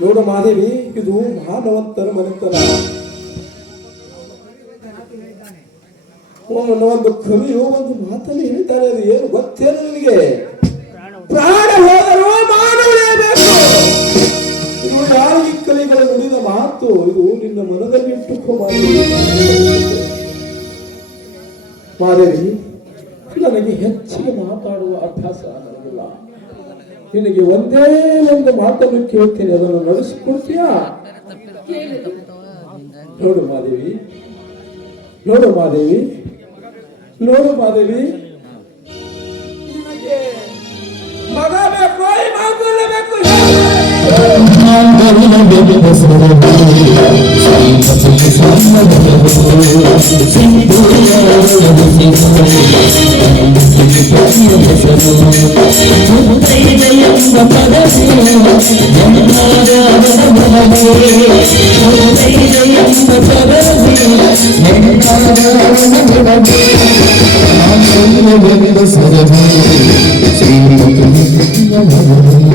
ನೋಡು ಮಾದೇವಿ ಇದು ಮಹಾನವತ್ತರ ಮನೆತನ. ಒಂದು ಕವಿಯು ಒಂದು ಮಾತನ್ನು ಹೇಳ್ತಾರೆ ಅದು ಏನು ಗೊತ್ತೇನು ನಿನಗೆ? ಪ್ರಾಣ ಹೋದರೂ ಮಾನವಲೇಬೇಕು ಇದು ಯಾರಿಗೆ ಕವಿಗಳು ನುಡಿದ ಮಾತು? ಇದು ನಿನ್ನ ಮನದಲ್ಲಿ ಇಟ್ಟುಕೋ ಮಾದೇವಿ ನನಗೆ ಹೆಚ್ಚಿಗೆ ಮಾತಾಡುವ ಅಭ್ಯಾಸ ನನಗಿಲ್ಲ. ನಿನಗೆ ಒಂದೇ ಒಂದು ಮಾತನ್ನು ಕೇಳ್ತೀನಿ, ಅದನ್ನು ನಡೆಸಿಕೊಡ್ತೀಯಾ? ನೋಡು ಮಾದೇವಿ ನೋಡು ಮಾದೇವಿ ನೋಡು ಮಾದೇವಿ. ಮಗ ಬೇಕು ಬೇಕು. ಏನು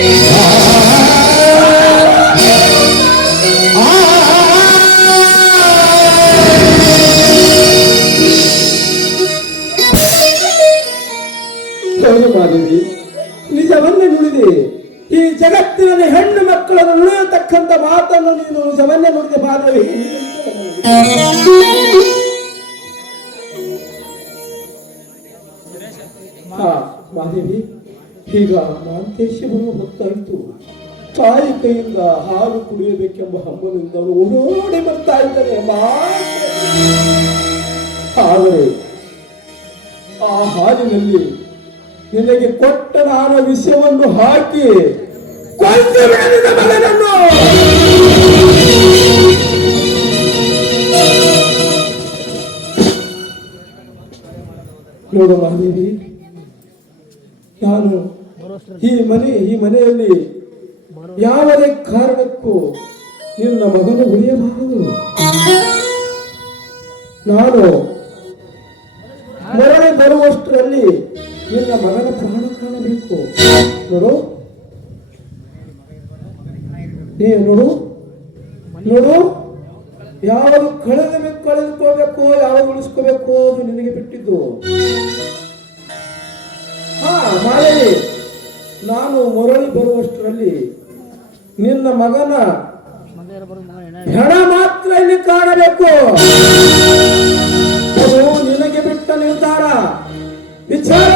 Amen. ತಾಯಿ ಕೈಯಿಂದ ಹಾಲು ಕುಡಿಯಬೇಕೆಂಬ ಹಬ್ಬದಿಂದ ಅವರು ಓಡೋಡಿ ಬರ್ತಾ ಇದ್ದಾರೆ. ಆದರೆ ಆ ಹಾಲಿನಲ್ಲಿ ನಿನಗೆ ಕೊಟ್ಟ ನಾನು ವಿಷಯವನ್ನು ಹಾಕಿ ನೋಡೋಣ ನಾನು ಈ ಮನೆ, ಈ ಮನೆಯಲ್ಲಿ ಯಾವುದೇ ಕಾರಣಕ್ಕೂ ನಿನ್ನ ಮಗನು ಉಳಿಯಬಾರದು. ನಾನು ಮರಳಿ ಬರುವಷ್ಟರಲ್ಲಿ ನಿನ್ನ ಮಗನ ಪ್ರಾಣ ಕಾಣಬೇಕು. ನೋಡು. ನೀ ನೋಡು. ನೋಡು. ಯಾವಾಗ ಕಳೆದ ಯಾವಾಗ ಉಳಿಸ್ಕೋಬೇಕು ಅದು ನಿನಗೆ ಬಿಟ್ಟಿದ್ದು. ಹಾ ಮಾಡಲಿ ನಾನು ಮರಳಿ ಬರುವಷ್ಟರಲ್ಲಿ ನಿನ್ನ ಮಗನ ಹೆಣ ಮಾತ್ರ ಇಲ್ಲಿ ಕಾಣಬೇಕು. ಅದು ನಿನಗೆ ಬಿಟ್ಟ ನಿರ್ಧಾರ. ವಿಚಾರ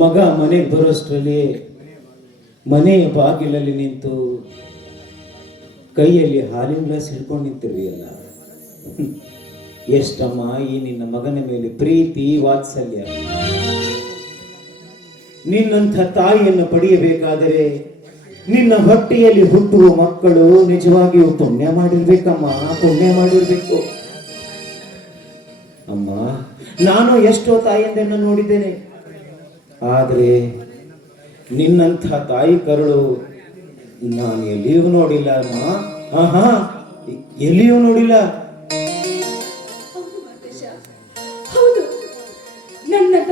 ಮಗ ಮನೆಗೆ ಬರೋಷ್ಟರಲ್ಲಿ ಮನೆಯ ಬಾಗಿಲಲ್ಲಿ ನಿಂತು ಕೈಯಲ್ಲಿ ಹಾಲಿನ ಗ್ಲಾಸ್ ಹಿಡ್ಕೊಂಡು ನಿಂತಿರ್ವಿಯಲ್ಲ. ಎಷ್ಟಮ್ಮ ಈ ನಿನ್ನ ಮಗನ ಮೇಲೆ ಪ್ರೀತಿ, ವಾತ್ಸಲ್ಯ. ನಿನ್ನಂಥ ತಾಯಿಯನ್ನು ಪಡೆಯಬೇಕಾದರೆ ನಿನ್ನ ಹೊಟ್ಟೆಯಲ್ಲಿ ಹುಟ್ಟುವ ಮಕ್ಕಳು ನಿಜವಾಗಿಯೂ ಪುಣ್ಯ ಮಾಡಿರ್ಬೇಕಮ್ಮ, ಪುಣ್ಯ ಮಾಡಿರ್ಬೇಕು. ಅಮ್ಮ, ನಾನು ಎಷ್ಟೋ ತಾಯಿಯಂದನ್ನು ನೋಡಿದ್ದೇನೆ. ಆದರೆ ನಿನ್ನಂಥ ತಾಯಿ ಕರುಳು ನಾನು ಎಲ್ಲಿಯೂ ನೋಡಿಲ್ಲ, ಅಮ್ಮ. ಆಹಾ, ಎಲ್ಲಿಯೂ ನೋಡಿಲ್ಲ. ನನ್ನಂಥ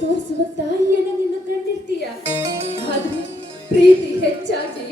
ತೋರಿಸುವ ತಾಯಿಯನ್ನ ಪ್ರೀತಿ ಹೆಚ್ಚಾಗಿ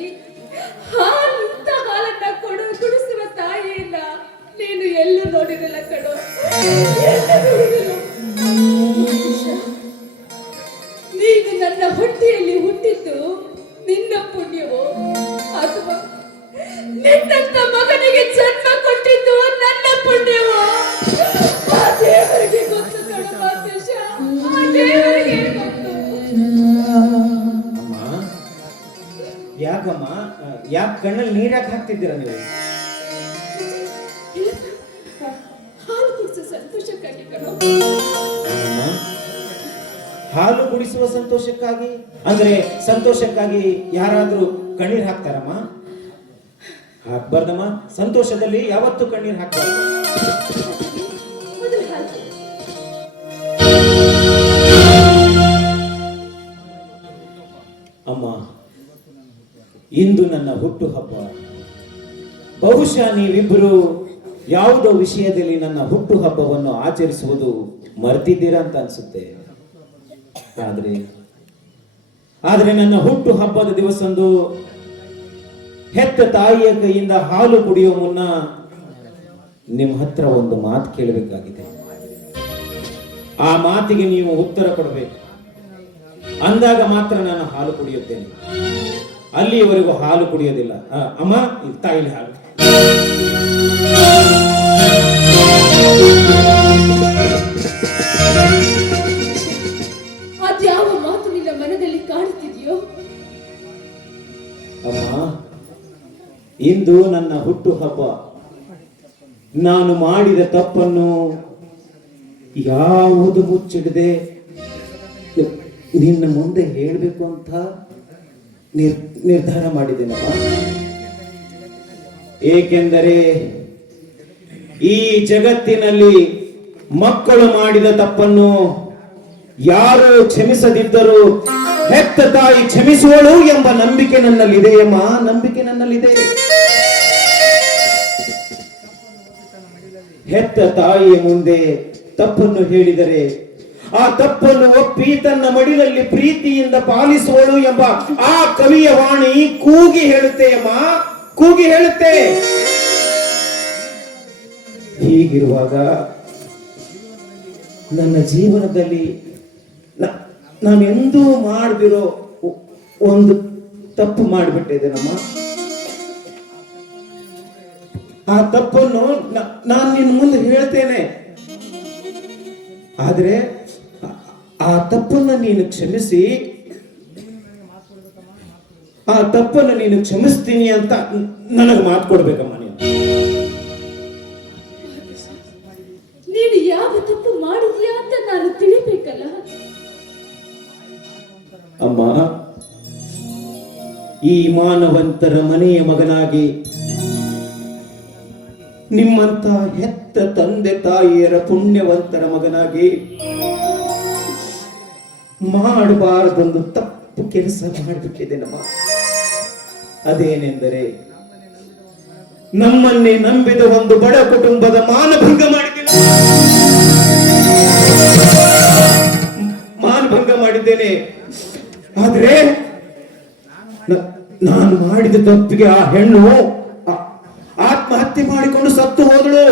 ಸಂತೋಷಕ್ಕಾಗಿ ಯಾರಾದರೂ ಕಣ್ಣೀರ್ ಹಾಕ್ತಾರಮ್ಮ? ಹಾಕ್ಬಾರ್ದಮ್ಮ. ಸಂತೋಷದಲ್ಲಿ ಯಾವತ್ತು ಕಣ್ಣೀರ್ ಹಾಕ್ಬಾರ್ದು. ಹಾಲು ಅಮ್ಮ ಇಂದು ನನ್ನ ಹುಟ್ಟು ಹಬ್ಬ. ಬಹುಶಃ ನೀವಿಬ್ಬರು ಯಾವುದೋ ವಿಷಯದಲ್ಲಿ ನನ್ನ ಹುಟ್ಟು ಹಬ್ಬವನ್ನು ಆಚರಿಸುವುದು ಮರ್ತಿದ್ದೀರಾ ಅಂತ ಅನ್ಸುತ್ತೆ. ಆದ್ರೆ ಆದ್ರೆ ನನ್ನ ಹುಟ್ಟು ಹಬ್ಬದ ದಿವಸಂದು ಹೆತ್ತ ತಾಯಿಯ ಕೈಯಿಂದ ಹಾಲು ಕುಡಿಯೋ ಮುನ್ನ ನಿಮ್ಮ ಹತ್ರ ಒಂದು ಮಾತು ಕೇಳಬೇಕಾಗಿದೆ. ಆ ಮಾತಿಗೆ ನೀವು ಉತ್ತರ ಕೊಡಬೇಕು. ಅಂದಾಗ ಮಾತ್ರ ನಾನು ಹಾಲು ಕುಡಿಯುತ್ತೇನೆ. ಅಲ್ಲಿಯವರೆಗೂ ಹಾಲು ಕುಡಿಯೋದಿಲ್ಲ. ಅಮ್ಮ ತಾಯಿಲಿ ಹಾಲು ಇಂದು ನನ್ನ ಹುಟ್ಟು ಹಬ್ಬ ನಾನು ಮಾಡಿದ ತಪ್ಪನ್ನು ಯಾವುದು ಮುಚ್ಚಿಡದೆ ನಿನ್ನ ಮುಂದೆ ಹೇಳಬೇಕು ಅಂತ ನಿರ್, ನಿರ್ಧಾರ ಮಾಡಿದ್ದೇನಪ್ಪ. ಏಕೆಂದರೆ ಈ ಜಗತ್ತಿನಲ್ಲಿ ಮಕ್ಕಳು ಮಾಡಿದ ತಪ್ಪನ್ನು ಯಾರು ಕ್ಷಮಿಸದಿದ್ದರೂ ಹೆತ್ತ ತಾಯಿ ಕ್ಷಮಿಸುವಳು ಎಂಬ ನಂಬಿಕೆ ನನ್ನಲ್ಲಿದೆಯಮ್ಮ ನಂಬಿಕೆ ನನ್ನಲ್ಲಿದೆ. ಹೆತ್ತ ತಾಯಿಯ ಮುಂದೆ ತಪ್ಪನ್ನು ಹೇಳಿದರೆ, ಆ ತಪ್ಪನ್ನು ಒಪ್ಪಿ ತನ್ನ ಮಡಿಲಲ್ಲಿ ಪ್ರೀತಿಯಿಂದ ಪಾಲಿಸುವಳು ಎಂಬ ಆ ಕವಿಯ ವಾಣಿ ಕೂಗಿ ಹೇಳುತ್ತೇಯಮ್ಮ ಕೂಗಿ ಹೇಳುತ್ತೆ. ಹೀಗಿರುವಾಗ ನನ್ನ ಜೀವನದಲ್ಲಿ ನ- ನಾನೆಂದೂ ಮಾಡದಿರೋ ಒಂದು ತಪ್ಪು ಮಾಡಿಬಿಟ್ಟಿದ್ದೇನಮ್ಮ ಆ ತಪ್ಪನ್ನು ನಾನು ನಿನ್ನ ಮುಂದೆ ಹೇಳ್ತೇನೆ. ಆದರೆ ಆ- ತಪ್ಪನ್ನು ನೀನು ಕ್ಷಮಿಸಿ. ಆ ತಪ್ಪನ್ನು ನೀನು ಕ್ಷಮಿಸ್ತೀನಿ ಅಂತ ನನಗೆ ಮಾತು ಕೊಡ್ಬೇಕಮ್ಮ ನೀನು. ಅಮ್ಮ ಈ ಮಾನವಂತರ ಮನೆಯ ಮಗನಾಗಿ ನಿಮ್ಮಂತ ಹೆತ್ತ ತಂದೆ ತಾಯಿಯರ ಪುಣ್ಯವಂತರ ಮಗನಾಗಿ ಮಾಡಬಾರದೊಂದು ತಪ್ಪು ಕೆಲಸ ಮಾಡಿಬಿಟ್ಟಿದ್ದೇನಮ್ಮ ಅದೇನೆಂದರೆ ನಮ್ಮನ್ನೇ ನಂಬಿದ ಒಂದು ಬಡ ಕುಟುಂಬದ ಮಾನಭಂಗ ಮಾಡಿದ್ದೇನೆ. ಮಾನಭಂಗ ಮಾಡಿದ್ದೇನೆ. ಆದ್ರೆ ನಾನು ಮಾಡಿದ ತಪ್ಪಿಗೆ ಆ ಹೆಣ್ಣು ಆತ್ಮಹತ್ಯೆ ಮಾಡಿಕೊಂಡು ಸತ್ತು ಹೋದಳು.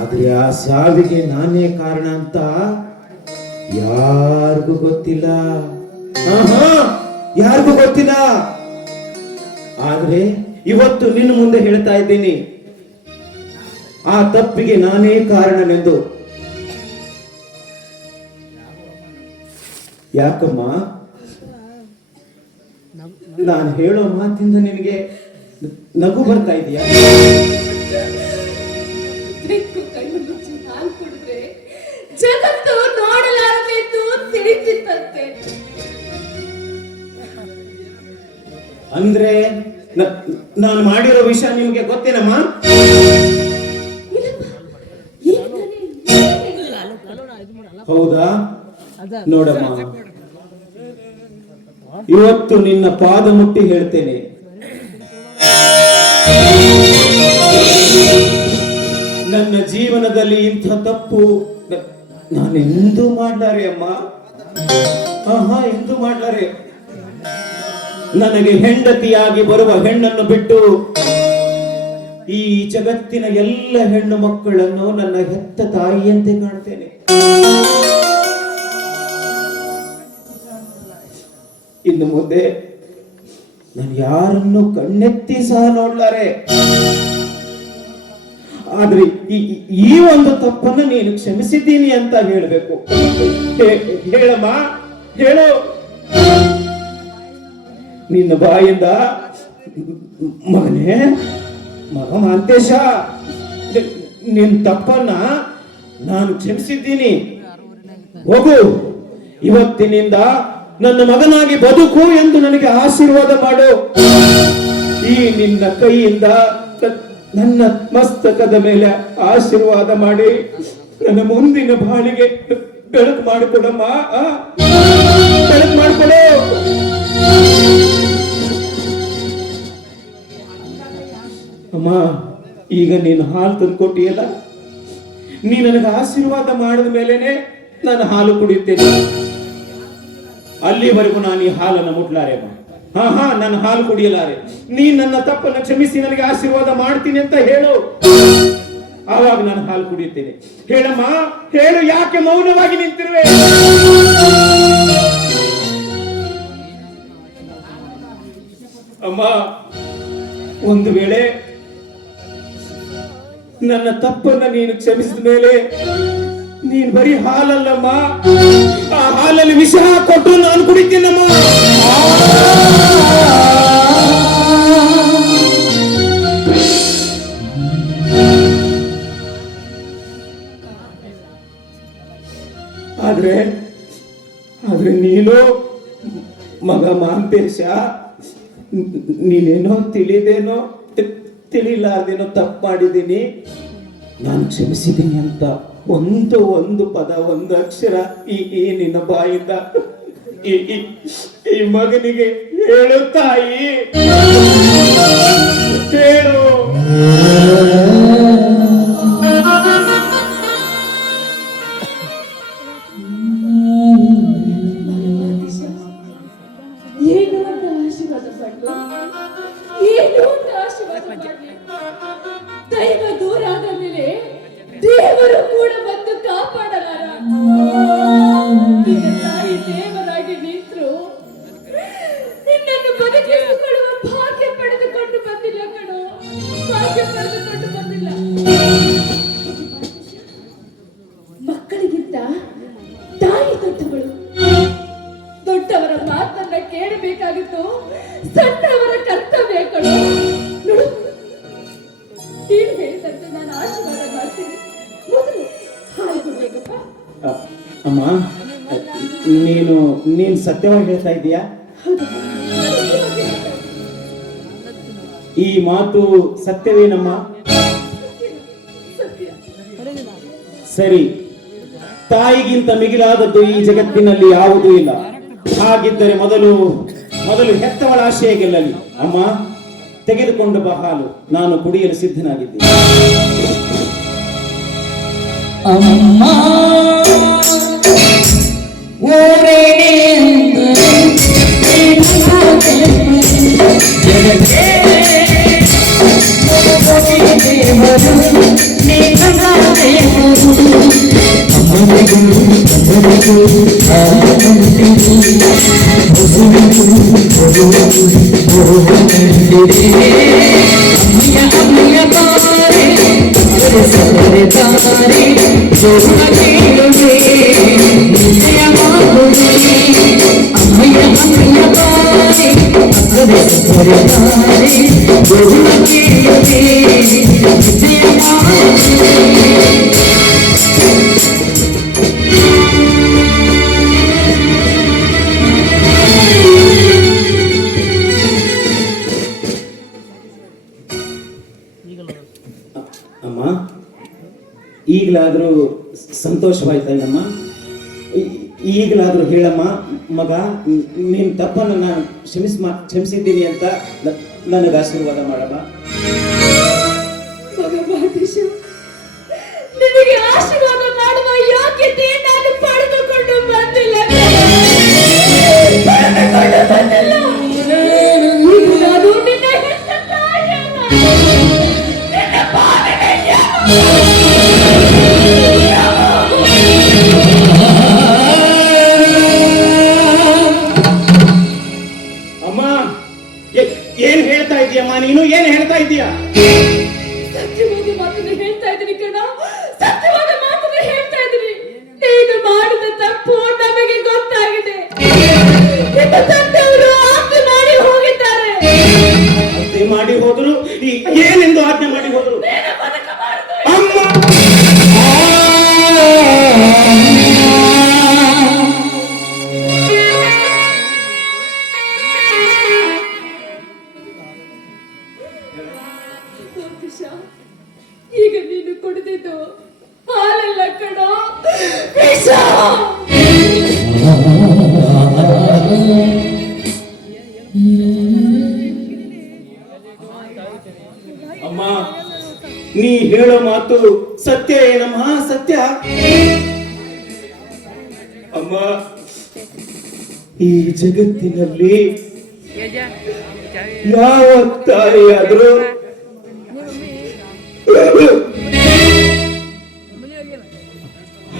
ಆದ್ರೆ ಆ ಸಾವಿಗೆ ನಾನೇ ಕಾರಣ ಅಂತ ಯಾರಿಗೂ ಗೊತ್ತಿಲ್ಲ. ಯಾರಿಗೂ ಗೊತ್ತಿಲ್ಲ. ಆದ್ರೆ ಇವತ್ತು ನಿನ್ನ ಮುಂದೆ ಹೇಳ್ತಾ ಇದ್ದೀನಿ. ಆ ತಪ್ಪಿಗೆ ನಾನೇ ಕಾರಣನೆಂದು. ಯಾಕಮ್ಮ? ನಾನು ಹೇಳೋ ಮಾತಿಂದ ನಿನಗೆ ನಗು ಬರ್ತಾ ಇದೆಯಾ? ಜಗತ್ತು ನೋಡಲಾರದೆಂದು ಅಂದ್ರೆ ನಾನು ಮಾಡಿರೋ ವಿಷಯ ನಿಮ್ಗೆ ಗೊತ್ತೇನಮ್ಮ? ಹೌದಾ? ನೋಡಮ್ಮ. ಇವತ್ತು ನಿನ್ನ ಪಾದ ಮುಟ್ಟಿ ಹೇಳ್ತೇನೆ. ನನ್ನ ಜೀವನದಲ್ಲಿ ಇಂಥ ತಪ್ಪು ನಾನೆಂದು ಮಾಡ್ಲಾರೆ ಅಮ್ಮ. ಆಹಾ, ಎಂದು ಮಾಡ್ಲಾರೆ. ನನಗೆ ಹೆಂಡತಿಯಾಗಿ ಬರುವ ಹೆಣ್ಣನ್ನು ಬಿಟ್ಟು ಈ ಜಗತ್ತಿನ ಎಲ್ಲ ಹೆಣ್ಣು ಮಕ್ಕಳನ್ನು ನನ್ನ ಹೆತ್ತ ತಾಯಿಯಂತೆ ಕಾಣ್ತೇನೆ. ಇನ್ನು ಮುಂದೆ ನಾನು ಯಾರನ್ನು ಕಣ್ಣೆತ್ತಿ ಸಹ ನೋಡ್ಲಾರೆ? ಆದ್ರೆ ಈ- ಒಂದು ತಪ್ಪನ್ನು ನೀನು ಕ್ಷಮಿಸಿದ್ದೀನಿ ಅಂತ ಹೇಳಬೇಕು. ಹೇಳಮ್ಮ, ಹೇಳು. ನಿನ್ನ ಬಾಯಿಂದ ಮಗನೇ, ಮಗ ಮಾಂತೇಶ ನಿನ್ ತಪ್ಪನ್ನ ನಾನು ಕ್ಷಮಿಸಿದ್ದೀನಿ. ಹೋಗು. ಇವತ್ತಿನಿಂದ ನನ್ನ ಮಗನಾಗಿ ಬದುಕು ಎಂದು ನನಗೆ ಆಶೀರ್ವಾದ ಮಾಡು. ಈ ನಿನ್ನ ಕೈಯಿಂದ ನನ್ನ ಮಸ್ತಕದ ಮೇಲೆ ಆಶೀರ್ವಾದ ಮಾಡಿ, ನನ್ನ ಮುಂದಿನ ಬಾಳಿಗೆ ಬೆಳಕು ಮಾಡಿಕೊಡಮ್ಮ? ಬೆಳಕು ಮಾಡಿಕೊಡು. ಅಮ್ಮ, ಈಗ ನೀನು ಹಾಲು ತಂದು ಕೊಟ್ಟಿಯಲ್ಲ ನೀ ನನಗೆ ಆಶೀರ್ವಾದ ಮಾಡಿದ ಮೇಲೇನೆ ನಾನು ಹಾಲು ಕುಡಿಯುತ್ತೇನೆ. ಅಲ್ಲಿವರೆಗೂ ನಾನು ಈ ಹಾಲನ್ನು ಮುಟ್ಲಾರೆ ಹಾ ಹಾ, ನನ್ನ ಹಾಲು ಕುಡಿಯಲಾರೆ. ನೀ ನನ್ನ ತಪ್ಪನ್ನು ಕ್ಷಮಿಸಿ, ನನಗೆ ಆಶೀರ್ವಾದ ಮಾಡ್ತೀನಿ ಅಂತ ಹೇಳು. ಆವಾಗ ನಾನು ಹಾಲು ಕುಡಿಯುತ್ತೇನೆ. ಹೇಳಮ್ಮ, ಹೇಳು, ಯಾಕೆ ಮೌನವಾಗಿ ನಿಂತಿರುವೆ? ಅಮ್ಮ, ಒಂದು ವೇಳೆ ನನ್ನ ತಪ್ಪನ್ನ ನೀನು ಕ್ಷಮಿಸಿದ ಮೇಲೆ ನೀನ್ ಬರೀ ಹಾಲಲ್ಲಮ್ಮ. ಆ ಹಾಲಲ್ಲಿ ವಿಷ ಕೊಟ್ಟು ನಾನು ಕುಡಿತೀನಮ್ಮ. ಆದ್ರೆ ಆದ್ರೆ ನೀನು ಮಗ ಮಾಂತೇಶ, ನೀನೇನೋ ತಿಳಿದೇನೋ ತಿಳಿಲಾರ್ದೇನೋ ತಪ್ಪು ಮಾಡಿದ್ದೀನಿ. ನಾನು ಕ್ಷಮಿಸಿದ್ದೀನಿ ಅಂತ. ಒಂದು ಒಂದು ಪದ, ಒಂದು ಅಕ್ಷರ, ಈ ಈ ನಿನ್ನ ಬಾಯಿಂದ, ಈ ಈ ಮಗನಿಗೆ ಹೇಳು ತಾಯಿ. ಹೇಳು. ಸತ್ಯವೇನಮ್ಮ ಸರಿ. ತಾಯಿಗಿಂತ ಮಿಗಿಲಾದದ್ದು ಈ ಜಗತ್ತಿನಲ್ಲಿ ಯಾವುದೂ ಇಲ್ಲ. ಹಾಗಿದ್ದರೆ ಮೊದಲು ಮೊದಲು ಹೆತ್ತವಳ ಆಶಯ ಗೆಲ್ಲಲಿ. ಅಮ್ಮ, ತೆಗೆದುಕೊಂಡು ಬಾ ಹಾಲು. ನಾನು ಕುಡಿಯಲು ಸಿದ್ಧನಾಗಿದ್ದೇನೆ. ಅಮ್ಮ. Yo soy la que ಅಮ್ಮ, ಈಗಲಾದರೂ ಸಂತೋಷವಾಯ್ತಾ ಈಗಲಾದರೂ ಹೇಳಮ್ಮ, ಮಗ ನಿನ್ನ ತಪ್ಪನ್ನು ನಾನು ಕ್ಷಮಿಸ್ ಕ್ಷಮಿಸಿದ್ದೀನಿ ಅಂತ ನನಗೆ ಆಶೀರ್ವಾದ ಮಾಡಮ್ಮ. ನಿನಗೆ ಆಶೀರ್ವಾದ ಮಾಡುವ ಯೋಗ್ಯತೆ ನಾನು ಪಡೆದುಕೊಂಡು ಬಂದಿಲ್ಲ ನೀ ಹೇಳೋ ಮಾತು ಸತ್ಯ ಏನಮ್ಮ ಸತ್ಯ? ಅಮ್ಮ, ಈ ಜಗತ್ತಿನಲ್ಲಿ ಯಾವ ತಾಯಿಯಾದರೂ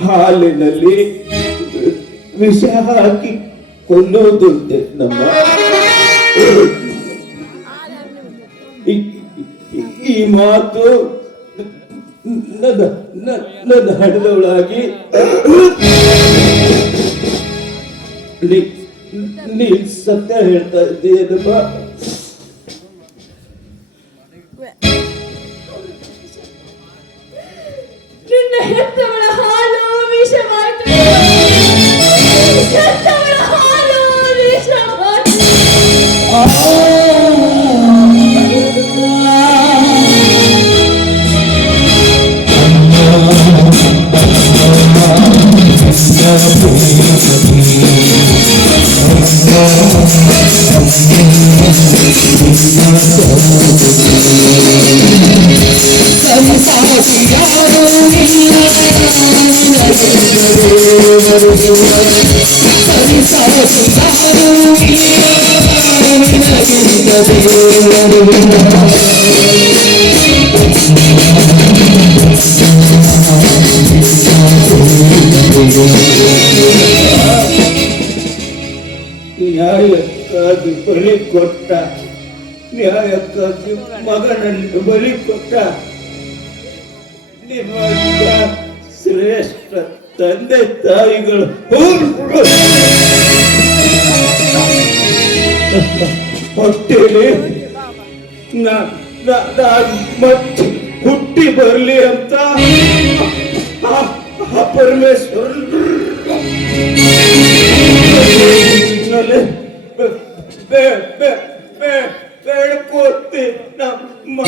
ಹಾಲಿನಲ್ಲಿ ವಿಷ ಹಾಕಿ ಕೊಲ್ಲೋದುಂಟೆ ನಮ್ಮ. ಈ ಮಾತು ನನ್ನ ನನ್ನ ಹಣದವಳಾಗಿ ನೀ ನೀ ಸತ್ಯ ಹೇಳ್ತಾ ಇದ್ದೀಯಪ್ಪ ನ್ಯಾಯಕ್ಕಾಗಿ ಬಲಿ ಕೊಟ್ಟ, ನ್ಯಾಯಕ್ಕಾಗಿ ಮಗನನ್ನು ಬಲಿ ಕೊಟ್ಟ ನಿಮ್ಮ ಶ್ರೇಷ್ಠ ತಂದೆ ತಾಯಿಗಳು ಹೊಟ್ಟೆಯಲ್ಲಿ ಮತ್ತೆ ಹುಟ್ಟಿ ಬರಲಿ ಅಂತ ಪರಮೇಶ್ವರ சொல்லு போத்து நம்ம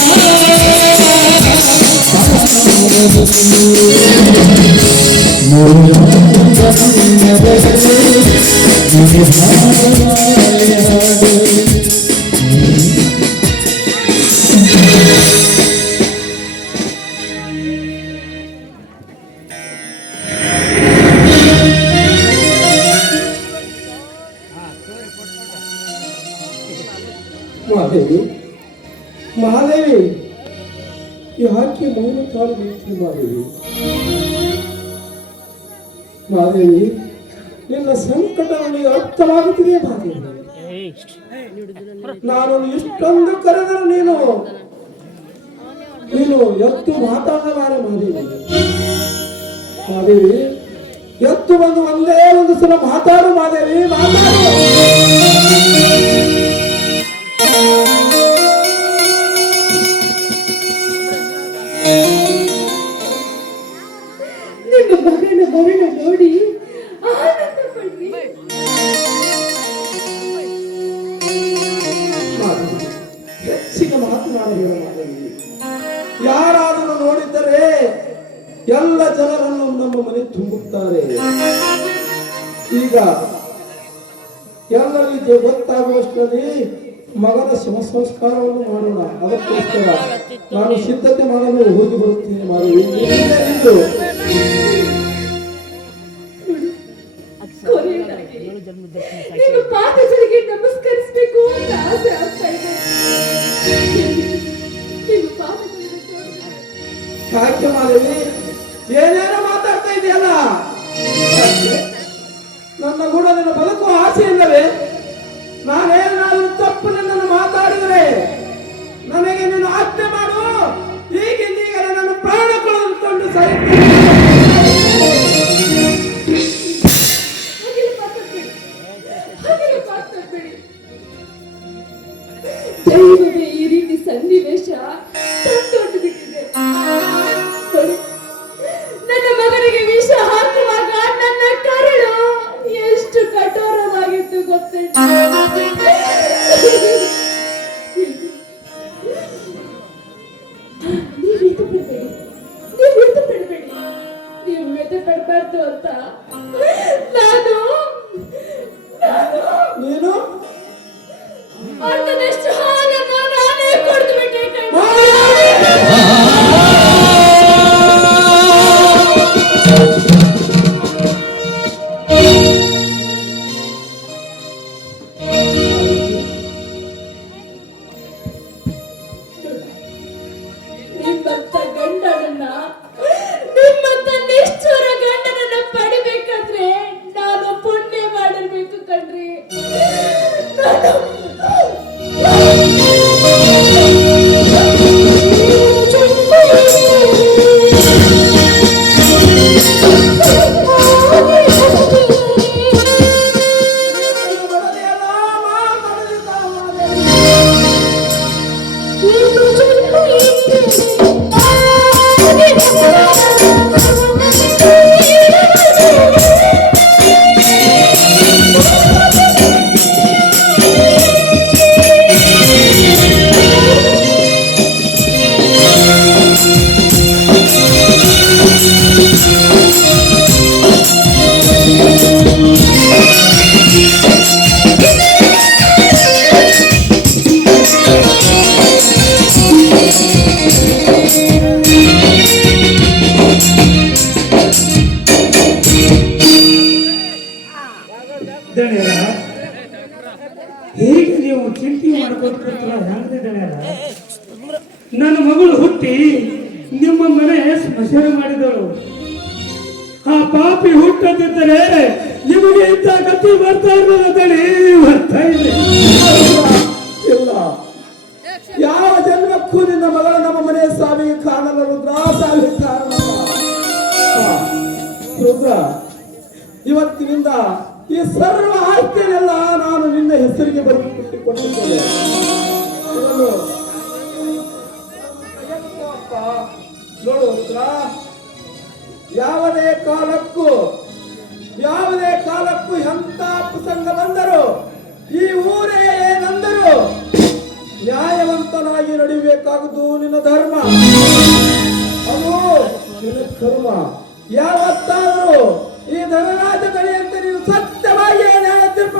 Thank you. Thank you. ಮಾತಾಡಲ್ಲ ನೀನು ನೀನು ಎತ್ತು ಮಾತಾಡಲಾರೆ ಮಾದೇವಿ ಮಾದೇವಿ ಎತ್ತು ಬಂದು ಒಂದೇ ಒಂದು ಸಲ ಮಾತಾಡು ಮಾದೇವಿ, ಮಾತಾಡು. ಸಂಸ್ಕಾರವನ್ನು ಮಾಡೋಣ ಅದಕ್ಕೋಸ್ಕರ ನಾನು ಸಿದ್ಧತೆ ಮಾಡಲು ಹೋಗಿ ಬರುತ್ತೇನೆ ಮಾಧವಿ ಜನ್ಮದ ದಣ್ಯರ? ಹೇಗೆ ನೀವು ಚಿಂತೆ ಮಾಡ್ಕೊತಿರ್ತೀರ ಹೆಂಗೆ ದಣ್ಯರ? ನನ್ನ ಮಗಳು ಹುಟ್ಟಿ ನಿಮ್ಮ ಮನೆ ಸ್ಮಶಾನ ಮಾಡಿದಳು. ಆ ಪಾಪಿ ಹುಟ್ಟದಿದ್ದರೆ ನಿಮಗೆ ಇಂಥ ಗತಿ ಬರ್ತಾ ಇರೋದು ಬರ್ತಾ ಇದೆ. ಇಲ್ಲ. ಯಾವ ಜನ್ಮಕ್ಕೂ ನಿನ್ನ ಮಗಳ ನಮ್ಮ ಮನೆ ಸ್ವಾಮಿ ಕಾಣಲ್ಲ, ರುದ್ರ. ಸಾವಿಗೆ ಕಾರಣ ರುದ್ರ, ಇವತ್ತಿನಿಂದ ಈ ಸರ್ವ ಆಸ್ತಿಯನ್ನೆಲ್ಲ ನಾನು ನಿನ್ನ ಹೆಸರಿಗೆ ಬರೆದು. ನೋಡು ಯಾವುದೇ ಕಾಲಕ್ಕೂ ಯಾವುದೇ ಕಾಲಕ್ಕೂ ಎಂತ ಪ್ರಸಂಗ ಬಂದರು, ಈ ಊರೇ ಏನಂದರು ನ್ಯಾಯವಂತನಾಗಿ ನಡಿಬೇಕಾಗುವುದು ನಿನ್ನ ಧರ್ಮ. ಅದು ನಿನ್ನ ಕರ್ಮ. ಯಾವತ್ತಾದರೂ ಈ ಧನರಾಜ ಕಡೆಯಂತೆ ನ್ಯಾಯ ತೀರ್ಪು